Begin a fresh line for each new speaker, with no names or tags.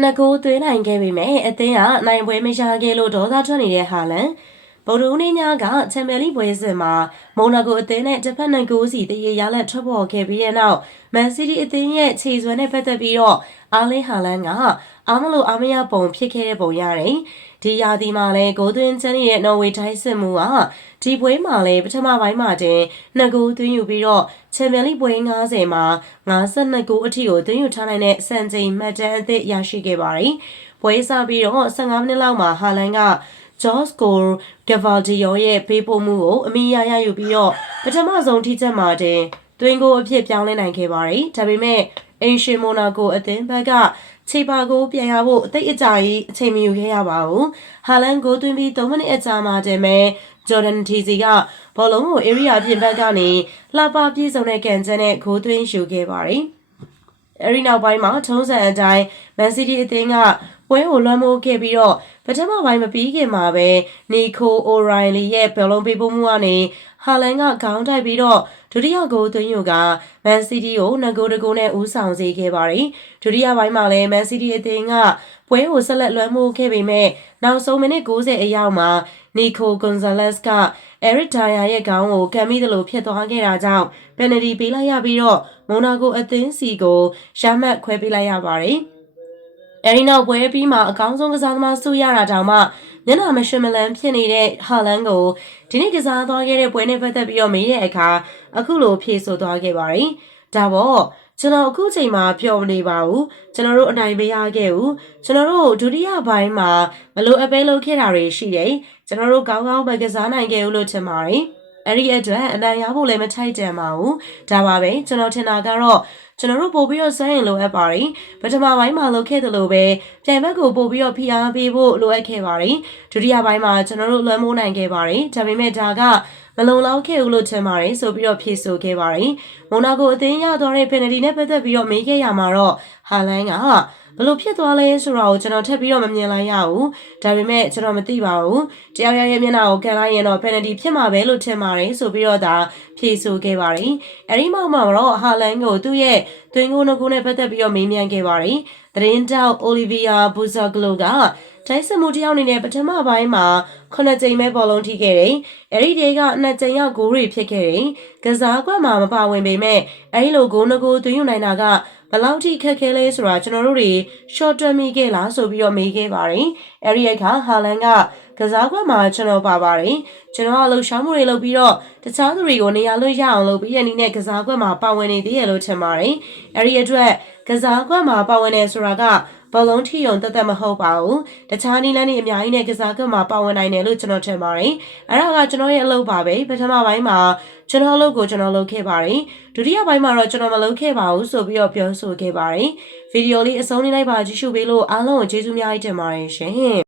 နှစ်ဂိုးသွင်းနိုင်ခဲ့ပေမဲ့အသင်းကနိုင်ပွဲမရခဲ့လို့ဒေါသထွက်နေတဲ့ဟာလန်ဗိုလ်ရုံးနေညကချန်ပီယံလိပွဲစဉ်မှာမုန်နာကိုအသင်းနဲ့တစ်ဖက်နှစ်ဂိုးစီတရေရလက်ထွက်ပေါ်ခဲ့ပြီးတဲ့နောက်မန်စီးတီးအသင်းရဲ့ခြေစွမ်းနဲ့ပတ်သက်ပြီးတော့အာလင်းဟာလန်က အားမလို့အားမရပုံဖြစ်ခဲ့တဲ့ပုံရတယ်ဒီရာသီမှာလည်းဂိုးသွင်းချမ်းနေတဲ့နော်ဝေတိုင်းစစ်မှုကဒီပွဲမှာလည်းပထမပိုင်းမှာတင်နှစ်ဂိုးသွင်းယူပြီးတော့ချန်ပီယံလိပွဲ90မှာ52ဂိုးအထိကိုသွင်းယူထားနိုင်တဲ့စံချိန်မှတ်တမ်းအသစ်ရရှိခဲ့ပါတယ်ပွဲစပြီးတော့15မိနစ်လောက်မှာဟာလန်က George Cole Gavaldio ရဲ့ပေးပို့မှုကိုအမိရရယူပြီးတော့ပထမဆုံးထိချက်မှာတင်သွင်းကိုအဖြစ်ပြောင်းလဲနိုင်ခဲ့ပါတယ်။ဒါပေမဲ့အင်ရှင်မိုနာကိုအသင်းဘက်က ခြေပါကိုပြန်ရဖို့အသိအကြကြီးအချိန်မယူခဲ့ရပါဘူး။ဟာလန်ကိုသွင်းပြီး3မိနစ်အကြာမှာတင်မဲ့ဂျော်ဒန်တီစီကဘောလုံးကို area ပြင်ဘက်ကနေလှပပြေးစုံတဲ့ကန်ချန်နဲ့ဂိုးသွင်းယူခဲ့ပါတယ်။အဲဒီနောက်ပိုင်းမှာထုံးစံအတိုင်းမန်စီးတီးအသင်းက ပွဲကိုလွှမ်းမိုးခဲ့ပြီးတော့ပထမပိုင်းမပြီးခင်မှာပဲနီကိုအိုရိုင်လီရဲ့ဘယ်လုံးပေးပို့မှုကနေဟာလန်ကခေါင်းတိုက်ပြီးတော့ဒုတိယဂိုးသွင်းယူကမန်စီးတီးကို2ဂိုးတဂိုးနဲ့ဦးဆောင်စေခဲ့ပါတယ်။ဒုတိယပိုင်းမှာလည်းမန်စီးတီးအသင်းကပွဲကိုဆက်လက်လွှမ်းမိုးခဲ့ပေမဲ့နောက်ဆုံးမိနစ်90အရောက်မှာနီကိုဂွန်ဇာလက်စ်ကအဲရစ်ဒါယာရဲ့ခေါင်းကိုကံမိသလိုဖြစ်သွားခဲ့တာကြောင့်ပယ်နတီပေးလိုက်ရပြီးတော့မွန်နာကိုအသင်းစီကိုရမှတ်ခွဲပေးလိုက်ရပါတယ်။ အဲဒီနောက်ပွဲပြီးမှအကောင်းဆုံးကစားသမားဆုရတာတောင်မှမျက်နှာမရှင်မလန်းဖြစ်နေတဲ့ဟာလန်ကိုဒီနေ့ကစားသွားခဲ့တဲ့ပွဲနဲ့ပတ်သက်ပြီးတော့မေးတဲ့အခါအခုလိုဖြေဆိုသွားခဲ့ပါတယ်။ဒါပေါ့ကျွန်တော်အခုချိန်မှာပျော်နေပါဘူးကျွန်တော်တို့အနိုင်မရခဲ့ဘူးကျွန်တော်တို့ဒုတိယပိုင်းမှာမလိုအပ်ပဲလုပ်ခဲ့တာတွေရှိတယ်ကျွန်တော်တို့ကောင်းကောင်းပဲကစားနိုင်ခဲ့ဦးလို့ထင်ပါတယ် အဲ့ဒီအတွက်အနိုင်ရဖို့လည်းမထိုက်တန်ပါဘူးဒါပါပဲကျွန်တော်ထင်တာကတော့ကျွန်တော်တို့ပို့ပြီးတော့စွမ်းရင်လိုအပ်ပါတယ်ပထမပိုင်းမှာလုပ်ခဲ့သလိုပဲပြန်ဘက်ကိုပို့ပြီးတော့ဖိအားပေးဖို့လိုအပ်ခဲ့ပါတယ်ဒုတိယပိုင်းမှာကျွန်တော်တို့လွှမ်းမိုးနိုင်ခဲ့ပါတယ်ဒါပေမဲ့ဒါက မလုံလောက်ခဲ့ဘူးလို့ထင်ပါတယ်ဆိုပြီးတော့ဖြေဆိုခဲ့ပါတယ်။မိုနာကိုအသင်းရသွားတဲ့ပင်နတီနဲ့ပတ်သက်ပြီးတော့မေးခဲ့ရမှာတော့ဟာလန်ကဘလို့ဖြစ်သွားလဲဆိုတာကိုကျွန်တော်ထပ်ပြီးတော့မမြင်လိုက်ရဘူး။ဒါပေမဲ့ကျွန်တော်မသိပါဘူး။တယောက်ရဲ့မျက်နှာကိုကန်လိုက်ရင်တော့ပင်နတီဖြစ်မှာပဲလို့ထင်ပါတယ်ဆိုပြီးတော့ဒါဖြေဆိုခဲ့ပါတယ်။အဲဒီမှမှတော့ဟာလန်ကိုသူ့ရဲ့သွင်းကိုနှကိုနဲ့ပတ်သက်ပြီးတော့မေးမြန်းခဲ့ပါတယ်။သတင်းတောက်အိုလီဗီယာဘူဇာဂလိုက ထိုင်းစမှုတယောက်အနေနဲ့ပထမပိုင်းမှာခုနှစ်ကြိမ်ပဲဘောလုံးထိခဲ့တယ်။အဲဒီတေကနှစ်ကြိမ်ရောက်ဂိုးတွေဖြစ်ခဲ့တယ်။ကစားကွက်မှာမပါဝင်ပေမဲ့အဲဒီလိုဂိုးနှကိုသွင်းယူနိုင်တာကဘယ်လောက်ထိခက်ခဲလဲဆိုတာကျွန်တော်တို့တွေ short term မိခဲ့လားဆိုပြီးတော့မေးခဲ့ပါတယ်။အဲဒီအခါဟာလန်က ကစားကွက်မှာကျွန်တော်ပါပါတယ်။ကျွန်တော်အလုပ်ရှောင်းမှုတွေလုပ်ပြီးတော့တခြားသူတွေကိုနေရာလွှတ်ရအောင်လုပ်ပြီးတဲ့နည်းနဲ့ကစားကွက်မှာပါဝင်နေသေးရလို့ထင်ပါတယ်။အဲဒီအတွက်ကစားကွက်မှာပါဝင်နေဆိုတာကဘောလုံးထီယုံတက်တက်မဟုတ်ပါဘူးတခြားနည်းလမ်းတွေအများကြီးနဲ့ကစားကွက်မှာပါဝင်နိုင်တယ်လို့ကျွန်တော်ထင်ပါတယ်အဲ့ဒါကကျွန်တော်ရဲ့အလုပ်ပါပဲပထမပိုင်းမှာကျွန်တော်အလုပ်ကိုကျွန်တော်လုပ်ခဲ့ပါတယ်ဒုတိယပိုင်းမှာတော့ကျွန်တော်မလုပ်ခဲ့ပါဘူးဆိုပြီးတော့ပြောဆိုခဲ့ပါတယ်ဗီဒီယိုလေးအဆုံးလေးလိုက်ပါကြည့်ရှုပေးလို့အားလုံးကိုကျေးဇူးများကြီးတင်ပါတယ်ရှင်